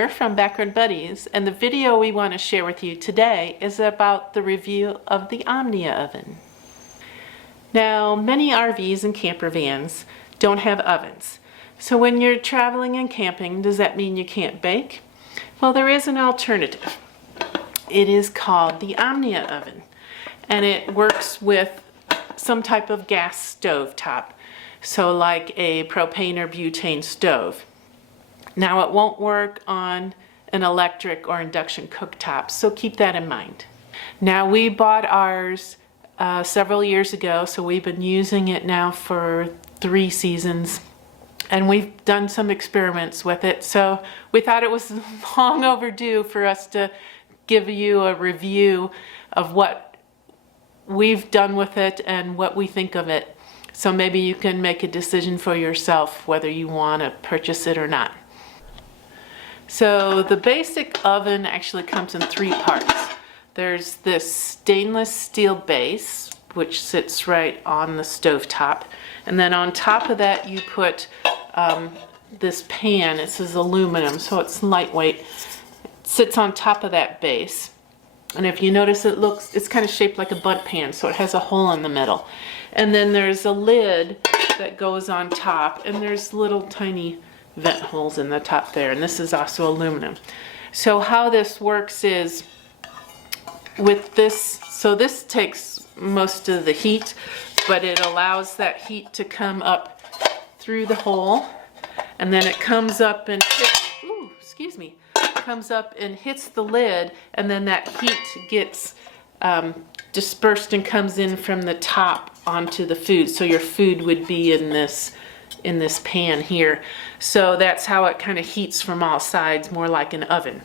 here from Backyard Buddies, and the video we want to share with you today is about the review of the Omnia Oven. Now, many RVs and camper vans don't have ovens. So when you're traveling and camping, does that mean you can't bake? Well, there is an alternative. It is called the Omnia Oven, and it works with some type of gas stove top, so like a propane or butane stove. Now, it won't work on an electric or induction cooktop, so keep that in mind. Now, we bought ours several years ago, so we've been using it now for 3 seasons, and we've done some experiments with it, so we thought it was long overdue for us to give you a review of what we've done with it and what we think of it, so maybe you can make a decision for yourself whether you want to purchase it or not. So the basic oven actually comes in 3 parts. There's this stainless steel base, which sits right on the stove top. And then on top of that, you put this pan. This is aluminum, so it's lightweight. It sits on top of that base. And if you notice, it's kind of shaped like a butt pan, so it has a hole in the middle. And then there's a lid that goes on top, and there's little tiny vent holes in the top there, and this is also aluminum. So how this works is with this, so this takes most of the heat, but it allows that heat to come up through the hole, and then it comes up and comes up and hits the lid, and then that heat gets dispersed and comes in from the top onto the food. So your food would be in this pan here. So that's how it kind of heats from all sides, more like an oven.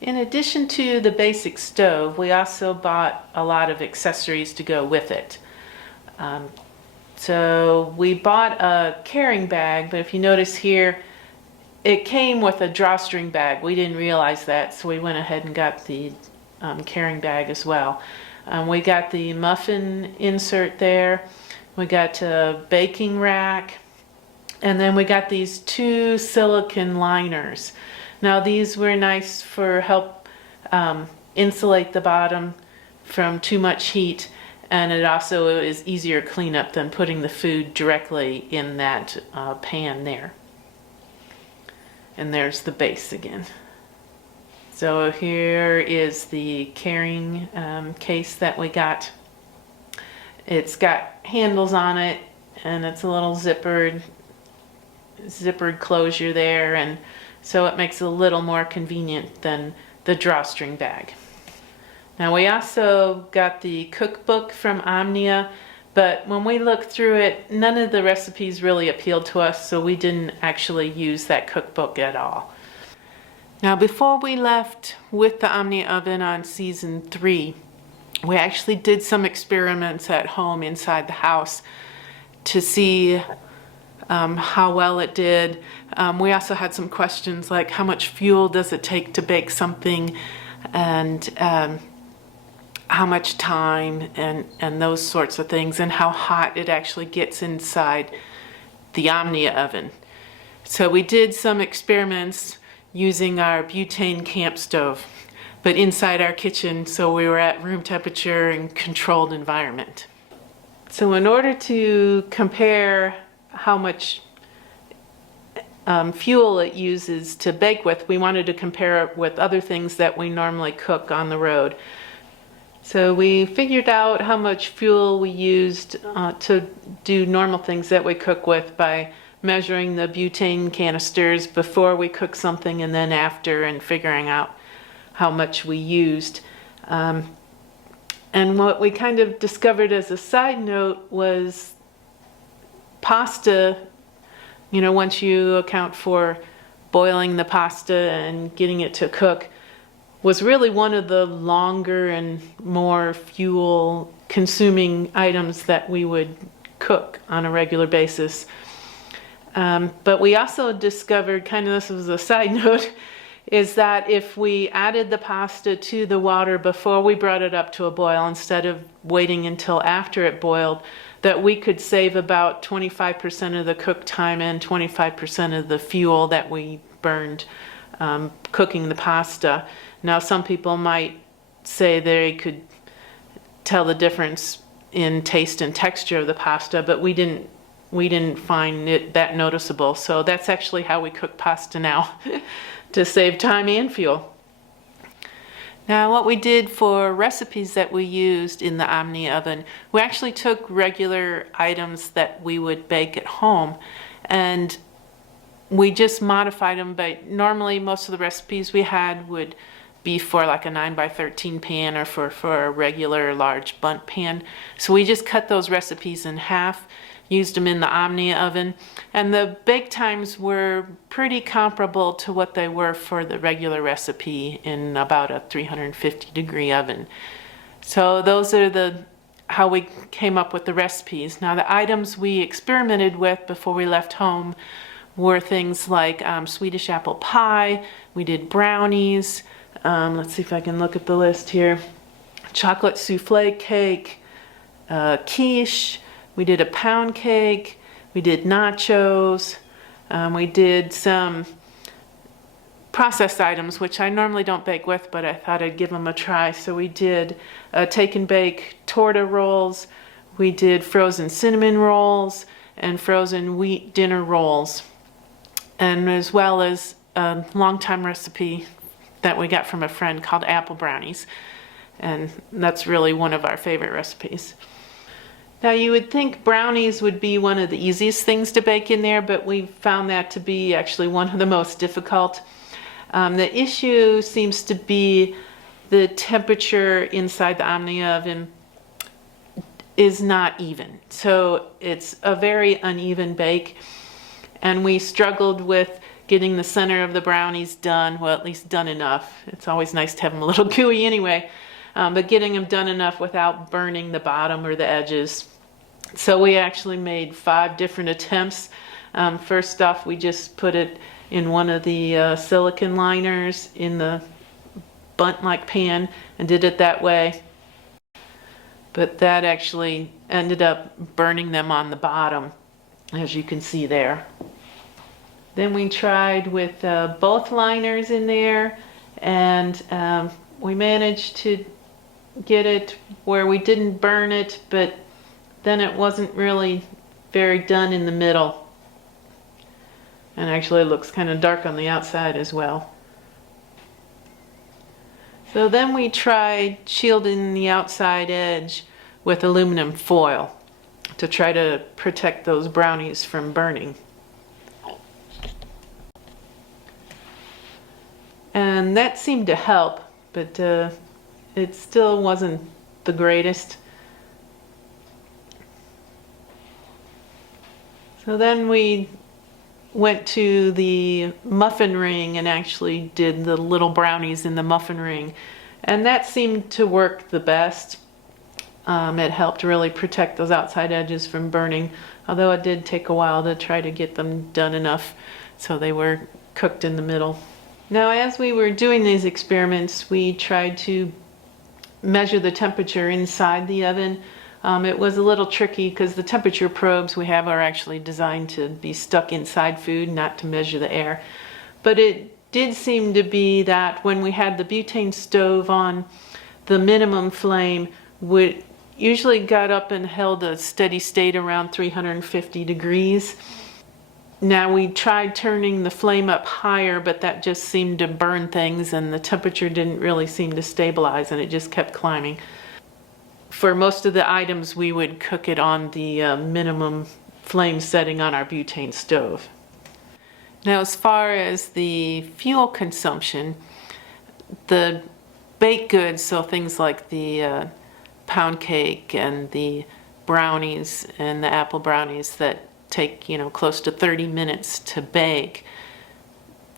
In addition to the basic stove, we also bought a lot of accessories to go with it. So we bought a carrying bag, but if you notice here, it came with a drawstring bag. We didn't realize that, so we went ahead and got the carrying bag as well. We got the muffin insert there. We got a baking rack, and then we got these 2 silicone liners. Now these were nice for help insulate the bottom from too much heat, and it also is easier cleanup than putting the food directly in that pan there. And there's the base again. So here is the carrying case that we got. It's got handles on it, and it's a little zippered closure there, and so it makes it a little more convenient than the drawstring bag. Now we also got the cookbook from Omnia, but when we looked through it, none of the recipes really appealed to us, so we didn't actually use that cookbook at all. Now before we left with the Omnia Oven on season 3, we actually did some experiments at home inside the house to see how well it did. We also had some questions like how much fuel does it take to bake something, and how much time, and those sorts of things, and how hot it actually gets inside the Omnia Oven. So we did some experiments using our butane camp stove, but inside our kitchen, so we were at room temperature and controlled environment. So in order to compare how much fuel it uses to bake with, we wanted to compare it with other things that we normally cook on the road. So we figured out how much fuel we used to do normal things that we cook with by measuring the butane canisters before we cook something and then after, and figuring out how much we used. And what we kind of discovered as a side note was pasta, you know, once you account for boiling the pasta and getting it to cook, was really one of the longer and more fuel consuming items that we would cook on a regular basis. But we also discovered, kind of this was a side note, is that if we added the pasta to the water before we brought it up to a boil, instead of waiting until after it boiled, that we could save about 25% of the cook time and 25% of the fuel that we burned cooking the pasta. Now some people might say they could tell the difference in taste and texture of the pasta, but we didn't find it that noticeable. So that's actually how we cook pasta now to save time and fuel. Now what we did for recipes that we used in the Omni Oven, we actually took regular items that we would bake at home and we just modified them. But normally most of the recipes we had would be for like a 9x13 pan or for a regular large bundt pan. So we just cut those recipes in half, used them in the Omni Oven, and the bake times were pretty comparable to what they were for the regular recipe in about a 350-degree oven. So those are how we came up with the recipes. Now the items we experimented with before we left home were things like Swedish apple pie, we did brownies, let's see if I can look at the list here, chocolate souffle cake, quiche, we did a pound cake, we did nachos, we did some processed items, which I normally don't bake with, but I thought I'd give them a try. So we did take and bake torta rolls, we did frozen cinnamon rolls, and frozen wheat dinner rolls, and as well as a long-time recipe that we got from a friend called apple brownies, and that's really one of our favorite recipes. Now you would think brownies would be one of the easiest things to bake in there, but we found that to be actually one of the most difficult. The issue seems to be the temperature inside the Omni Oven is not even. So it's a very uneven bake, and we struggled with getting the center of the brownies done, well, at least done enough. It's always nice to have them a little gooey anyway, but getting them done enough without burning the bottom or the edges. So we actually made 5 different attempts. First off, we just put it in one of the silicone liners in the bundt-like pan and did it that way. But that actually ended up burning them on the bottom, as you can see there. Then we tried with both liners in there, and we managed to get it where we didn't burn it, but then it wasn't really very done in the middle. And actually it looks kind of dark on the outside as well. So then we tried shielding the outside edge with aluminum foil to try to protect those brownies from burning. And that seemed to help, but it still wasn't the greatest. So then we went to the muffin ring and actually did the little brownies in the muffin ring, and that seemed to work the best. It helped really protect those outside edges from burning, although it did take a while to try to get them done enough so they were cooked in the middle. Now, as we were doing these experiments, we tried to measure the temperature inside the oven. It was a little tricky because the temperature probes we have are actually designed to be stuck inside food, not to measure the air. But it did seem to be that when we had the butane stove on, the minimum flame would usually got up and held a steady state around 350 degrees. Now we tried turning the flame up higher, but that just seemed to burn things and the temperature didn't really seem to stabilize and it just kept climbing. For most of the items we would cook it on the minimum flame setting on our butane stove. Now as far as the fuel consumption, the baked goods, so things like the pound cake and the brownies and the apple brownies that take, close to 30 minutes to bake,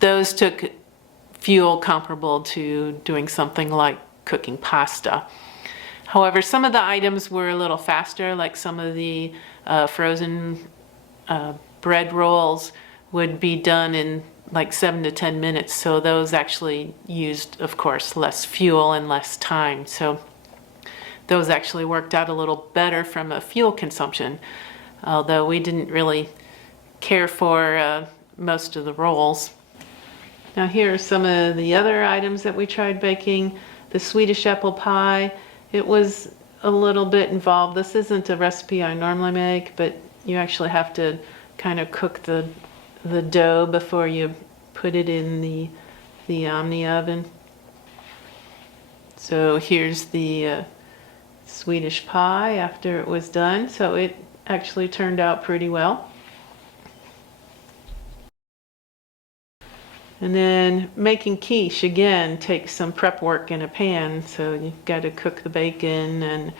those took fuel comparable to doing something like cooking pasta. However, some of the items were a little faster, like some of the frozen bread rolls would be done in like 7 to 10 minutes, so those actually used, of course, less fuel and less time. So those actually worked out a little better from a fuel consumption, although we didn't really care for most of the rolls. Now here are some of the other items that we tried baking. The Swedish apple pie, it was a little bit involved. This isn't a recipe I normally make, but you actually have to kind of cook the dough before you put it in the Omni oven. So here's the Swedish pie after it was done. So it actually turned out pretty well. And then making quiche, again, takes some prep work in a pan. So you've got to cook the bacon and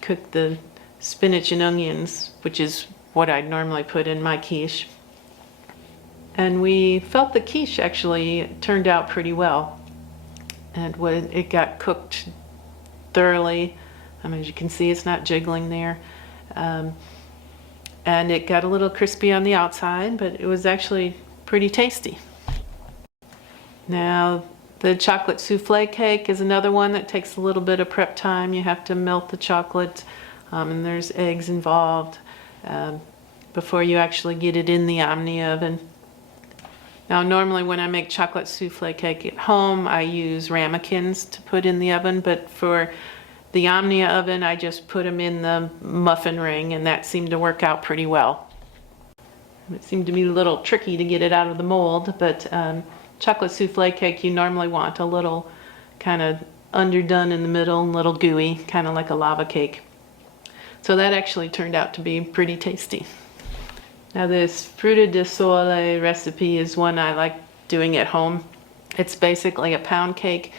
cook the spinach and onions, which is what I'd normally put in my quiche. And we felt the quiche actually turned out pretty well. And when it got cooked thoroughly, as you can see, it's not jiggling there. And it got a little crispy on the outside, but it was actually pretty tasty. Now, the chocolate souffle cake is another one that takes a little bit of prep time. You have to melt the chocolate, and there's eggs involved before you actually get it in the Omni oven. Now, normally when I make chocolate souffle cake at home, I use ramekins to put in the oven, but for the Omni oven, I just put them in the muffin ring, and that seemed to work out pretty well. It seemed to be a little tricky to get it out of the mold, but chocolate souffle cake, you normally want a little kind of underdone in the middle and a little gooey, kind of like a lava cake. So that actually turned out to be pretty tasty. Now this fruta de sole recipe is one I like doing at home. It's basically a pound cake,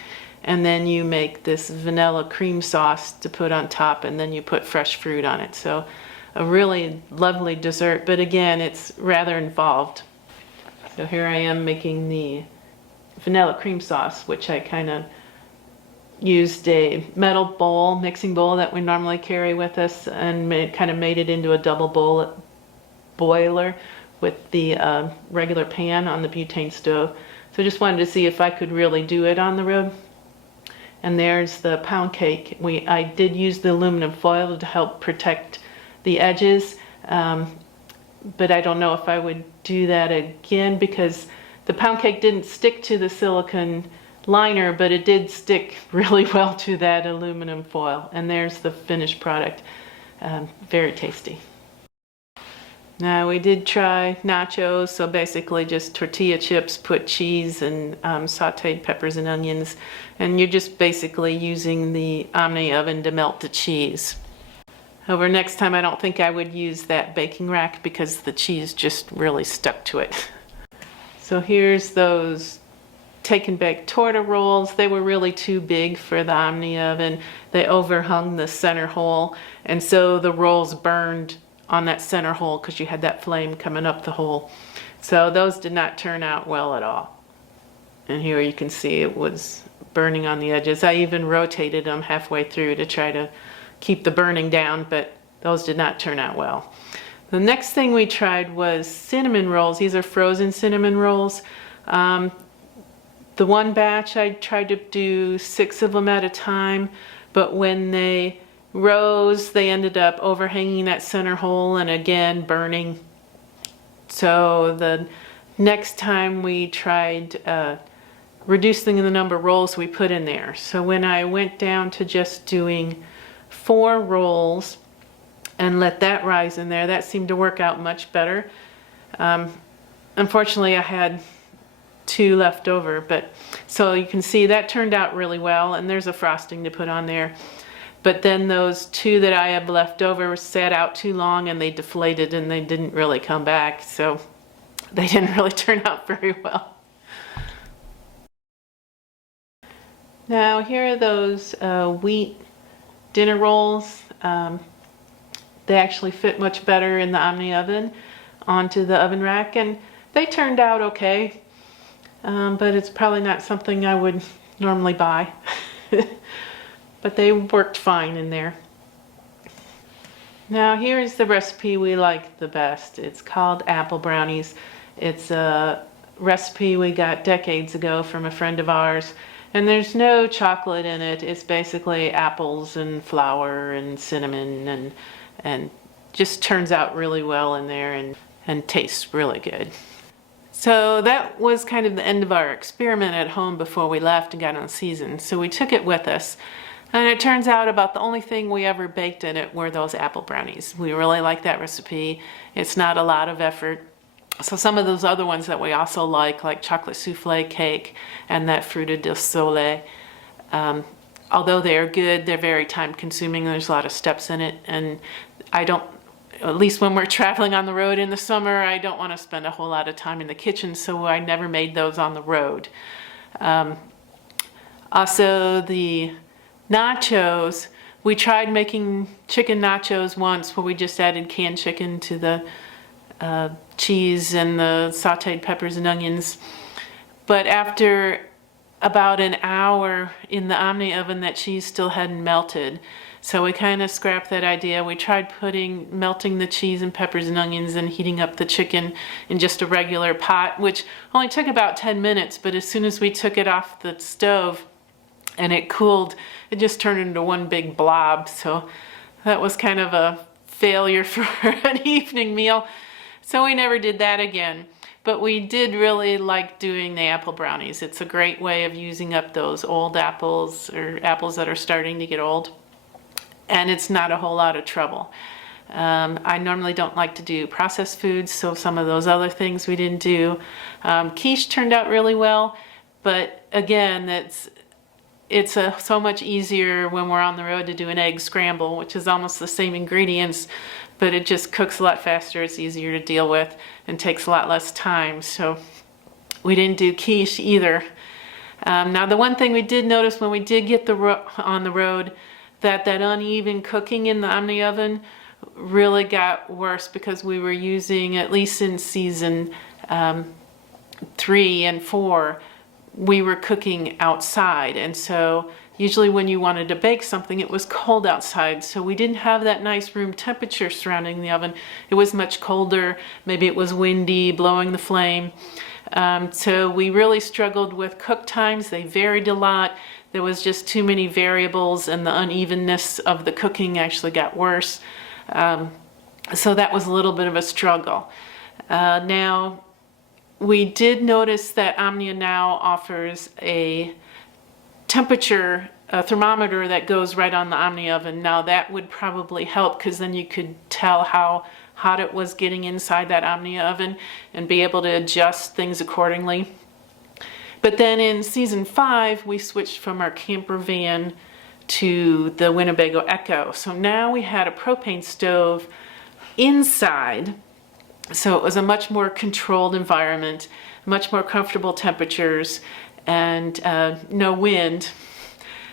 and then you make this vanilla cream sauce to put on top, and then you put fresh fruit on it. So a really lovely dessert, but again, it's rather involved. So here I am making the vanilla cream sauce, which I kind of used a metal bowl, mixing bowl that we normally carry with us, and kind of made it into a double boiler with the regular pan on the butane stove. So just wanted to see if I could really do it on the road. And there's the pound cake. I did use the aluminum foil to help protect the edges. But I don't know if I would do that again, because the pound cake didn't stick to the silicone liner, but it did stick really well to that aluminum foil. And there's the finished product. Very tasty. Now we did try nachos, so basically just tortilla chips, put cheese and sauteed peppers and onions, and you're just basically using the Omni oven to melt the cheese. However, next time I don't think I would use that baking rack because the cheese just really stuck to it. So here's those take and bake torta rolls. They were really too big for the Omni oven. They overhung the center hole, and so the rolls burned on that center hole because you had that flame coming up the hole. So those did not turn out well at all. And here you can see it was burning on the edges. I even rotated them halfway through to try to keep the burning down, but those did not turn out well. The next thing we tried was cinnamon rolls. These are frozen cinnamon rolls. The one batch I tried to do 6 of them at a time, but when they rose, they ended up overhanging that center hole and again burning. So the next time we tried reducing the number of rolls we put in there. So when I went down to just doing 4 rolls and let that rise in there, that seemed to work out much better. Unfortunately, I had 2 left over, but so you can see that turned out really well, and there's a frosting to put on there. But then those 2 that I have left over sat out too long and they deflated and they didn't really come back, so they didn't really turn out very well. Now here are those wheat dinner rolls. They actually fit much better in the Omni oven onto the oven rack, and they turned out okay, but it's probably not something I would normally buy. But they worked fine in there. Now here's the recipe we like the best. It's called apple brownies. It's a recipe we got decades ago from a friend of ours, and there's no chocolate in it. It's basically apples and flour and cinnamon, and just turns out really well in there and tastes really good. So that was kind of the end of our experiment at home before we left and got on season. So we took it with us. And it turns out about the only thing we ever baked in it were those apple brownies. We really like that recipe. It's not a lot of effort. So some of those other ones that we also like chocolate souffle cake and that fruita del sole, although they are good, they're very time consuming. There's a lot of steps in it. And I don't, at least when we're traveling on the road in the summer, I don't want to spend a whole lot of time in the kitchen, so I never made those on the road. Also, the nachos, we tried making chicken nachos once where we just added canned chicken to the cheese and the sauteed peppers and onions. But after about an hour in the Omni oven, that cheese still hadn't melted. So we kind of scrapped that idea. We tried melting the cheese and peppers and onions and heating up the chicken in just a regular pot, which only took about 10 minutes, but as soon as we took it off the stove and it cooled, it just turned into one big blob. So that was kind of a failure for an evening meal. So we never did that again. But we did really like doing the apple brownies. It's a great way of using up those old apples or apples that are starting to get old. And it's not a whole lot of trouble. I normally don't like to do processed foods, so some of those other things we didn't do. Quiche turned out really well, but again, it's so much easier when we're on the road to do an egg scramble, which is almost the same ingredients, but it just cooks a lot faster, it's easier to deal with, and takes a lot less time. So we didn't do quiche either. Now the one thing we did notice when we did get on the road, that uneven cooking in the Omni oven really got worse because we were using, at least in season 3 and 4, we were cooking outside. And so usually when you wanted to bake something, it was cold outside. So we didn't have that nice room temperature surrounding the oven. It was much colder. Maybe it was windy, blowing the flame. So we really struggled with cook times. They varied a lot. There was just too many variables, and the unevenness of the cooking actually got worse. So that was a little bit of a struggle. Now, we did notice that Omnia now offers a temperature thermometer that goes right on the Omni oven. Now that would probably help because then you could tell how hot it was getting inside that Omni oven and be able to adjust things accordingly. But then in season 5, we switched from our camper van to the Winnebago Echo. So now we had a propane stove inside. So it was a much more controlled environment, much more comfortable temperatures, and no wind.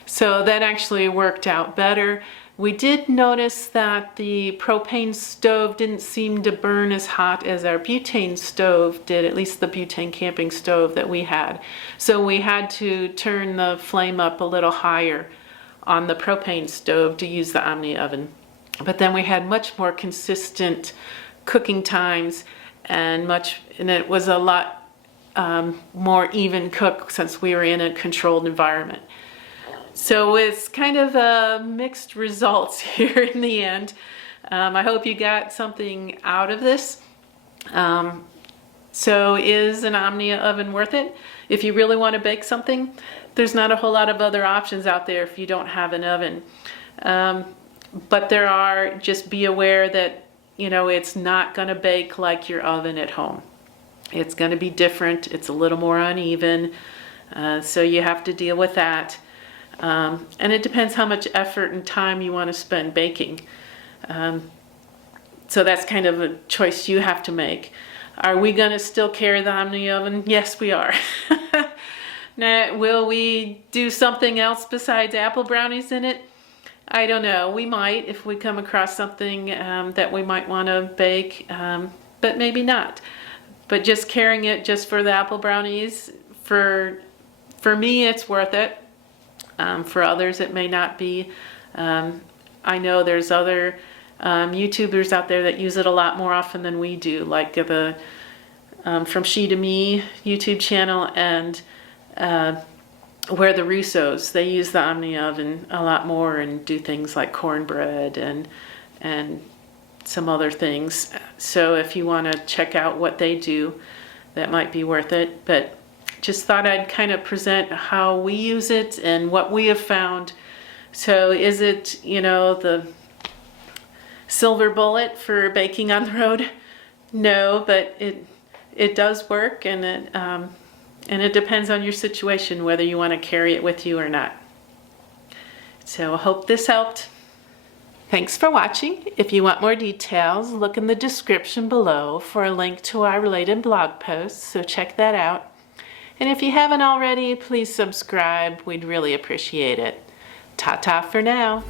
So that actually worked out better. We did notice that the propane stove didn't seem to burn as hot as our butane stove did, at least the butane camping stove that we had. So we had to turn the flame up a little higher on the propane stove to use the Omni oven. But then we had much more consistent cooking times and it was a lot more even cook since we were in a controlled environment. So it's kind of mixed results here in the end. I hope you got something out of this. So is an Omnia oven worth it? If you really want to bake something, there's not a whole lot of other options out there if you don't have an oven. But there are, just be aware that, you know, it's not going to bake like your oven at home. It's going to be different. It's a little more uneven. So you have to deal with that. And it depends how much effort and time you want to spend baking. So that's kind of a choice you have to make. Are we going to still carry the Omni oven? Yes, we are. Now, will we do something else besides apple brownies in it? I don't know. We might if we come across something that we might want to bake, but maybe not. But just carrying it just for the apple brownies, for me, it's worth it. For others, it may not be. I know there's other YouTubers out there that use it a lot more often than we do, like the From She to Me YouTube channel and Where the Russos. They use the Omni oven a lot more and do things like cornbread and some other things. So if you want to check out what they do, that might be worth it. But just thought I'd kind of present how we use it and what we have found. So is it, you know, the silver bullet for baking on the road? No, but it does work, and it depends on your situation whether you want to carry it with you or not. So I hope this helped. Thanks for watching. If you want more details, look in the description below for a link to our related blog posts, so check that out. And if you haven't already, please subscribe. We'd really appreciate it. Ta-ta for now.